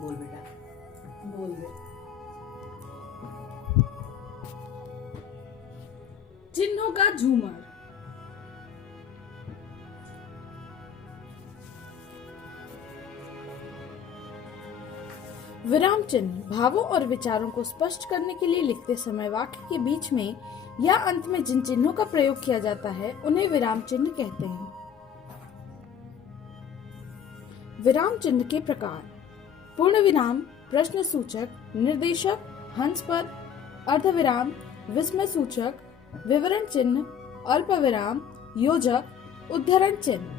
बोल बेटा, बोल दे। चिन्हों का झूमर। विराम चिन्ह भावों और विचारों को स्पष्ट करने के लिए लिखते समय वाक्य के बीच में या अंत में जिन चिन्हों का प्रयोग किया जाता है उन्हें विराम चिन्ह कहते हैं। विराम चिन्ह के प्रकार: पूर्ण विराम, प्रश्न सूचक, निर्देशक, हंस पद, अर्धविराम, विस्मय सूचक, विवरण चिन्ह, अल्प विराम, योजक, उद्धरण चिन्ह।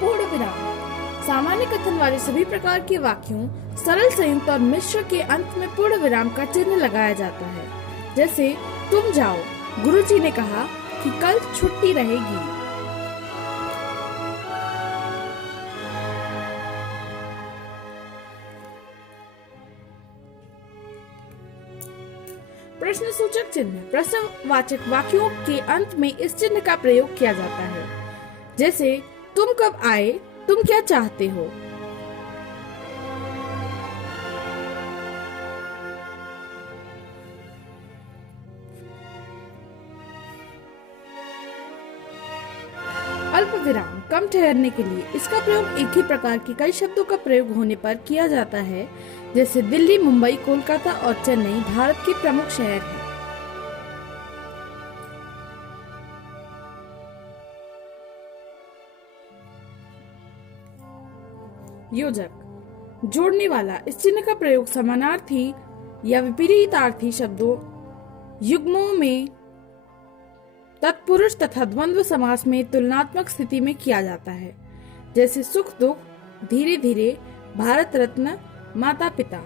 पूर्ण विराम सामान्य कथन वाले सभी प्रकार के वाक्यों, सरल संयुक्त और मिश्र के अंत में पूर्ण विराम का चिन्ह लगाया जाता है। जैसे तुम जाओ, गुरुजी ने कहा कि कल छुट्टी रहेगी। प्रश्न सूचक चिन्ह प्रश्नवाचक वाक्यों के अंत में इस चिन्ह का प्रयोग किया जाता है। जैसे तुम कब आए, तुम क्या चाहते हो। अल्प विराम कम ठहरने के लिए इसका प्रयोग एक ही प्रकार के कई शब्दों का प्रयोग होने पर किया जाता है। जैसे दिल्ली, मुंबई, कोलकाता और चेन्नई भारत के प्रमुख शहर हैं। योजक जोड़ने वाला इस चिन्ह का प्रयोग समानार्थी या विपरीतार्थी शब्दों, युग्मों में, तत्पुरुष तथा द्वंद्व समास में तुलनात्मक स्थिति में किया जाता है। जैसे सुख दुख, धीरे धीरे, भारत रत्न, माता पिता।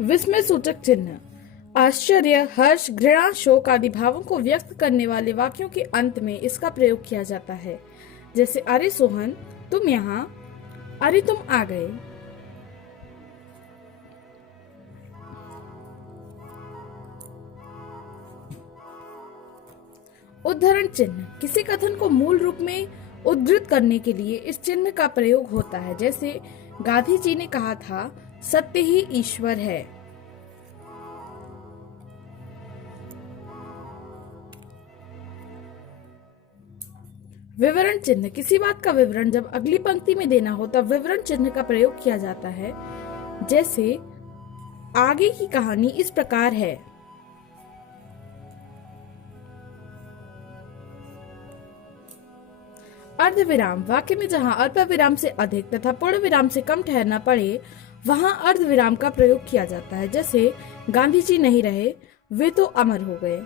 विस्मय सूचक चिन्ह आश्चर्य, हर्ष, घृणा, शोक आदि भावों को व्यक्त करने वाले वाक्यों के अंत में इसका प्रयोग किया जाता है। जैसे अरे सोहन तुम यहाँ, अरे तुम आ गए। उद्धरण चिन्ह किसी कथन को मूल रूप में उद्धृत करने के लिए इस चिन्ह का प्रयोग होता है। जैसे गांधी जी ने कहा था, सत्य ही ईश्वर है। विवरण चिन्ह किसी बात का विवरण जब अगली पंक्ति में देना हो तब विवरण चिन्ह का प्रयोग किया जाता है। जैसे आगे की कहानी इस प्रकार है। अर्धविराम वाक्य में जहां अल्प विराम से अधिक तथा पूर्ण विराम से कम ठहरना पड़े वहां अर्धविराम का प्रयोग किया जाता है। जैसे गांधी जी नहीं रहे, वे तो अमर हो गए।